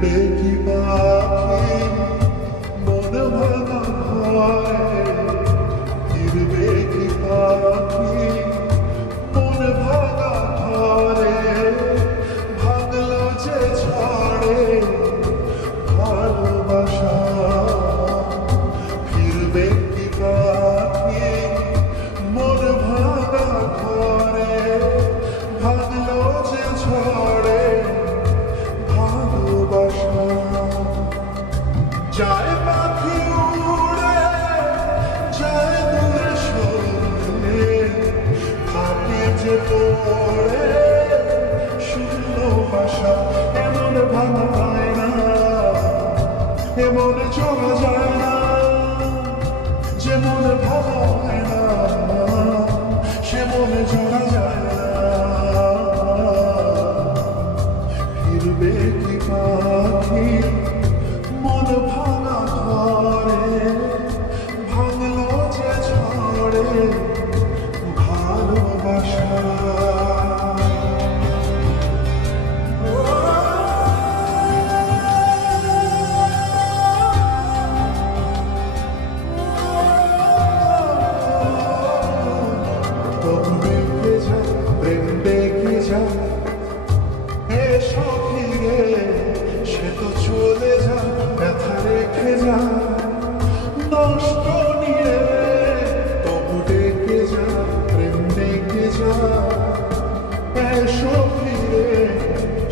কি পাখি মন ভাঙা ঘরে এমন চলা যায় না, যেমন ভাবা হয় না সে মনে জোড়া যায় না। ফিরবে কি পাখি, মন ভাঙা ঘরে, ভাঙলো যে ঝড়ে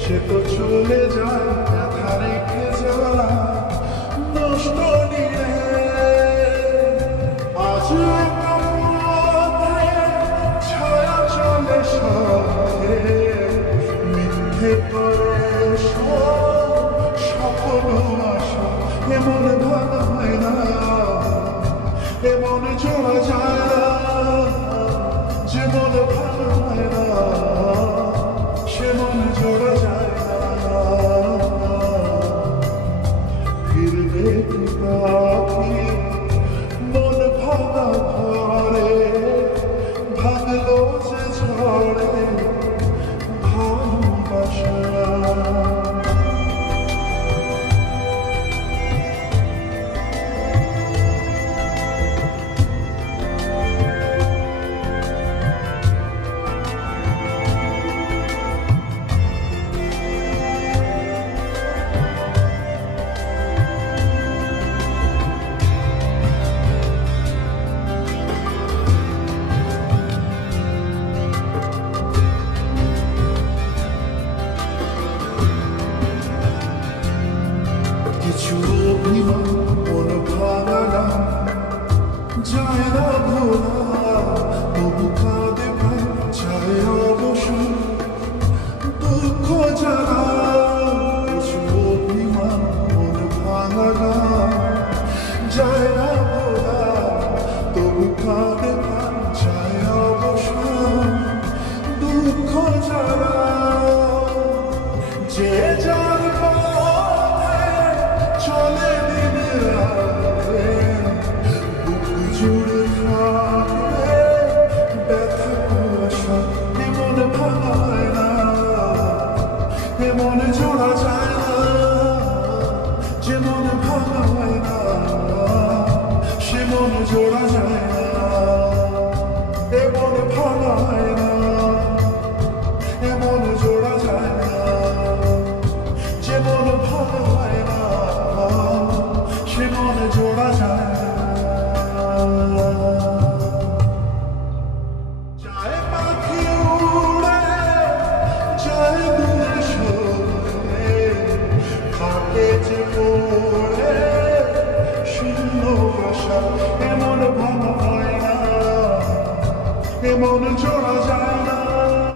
সে তো চলে যা কিছু মন ভাঙা না যায় না ভোলা, তবু কাঁদে প্রায় চায় অবসর। দুঃখ জানা কিছু মন ভাঙা না যায় না ভোলা, তবু কাঁদে প্রায় চায় অবসর। দুঃখ জানা যে যার জুড়ে যায় না সে মন জোড়া পড়ে এমন ভাব হয় না। এমন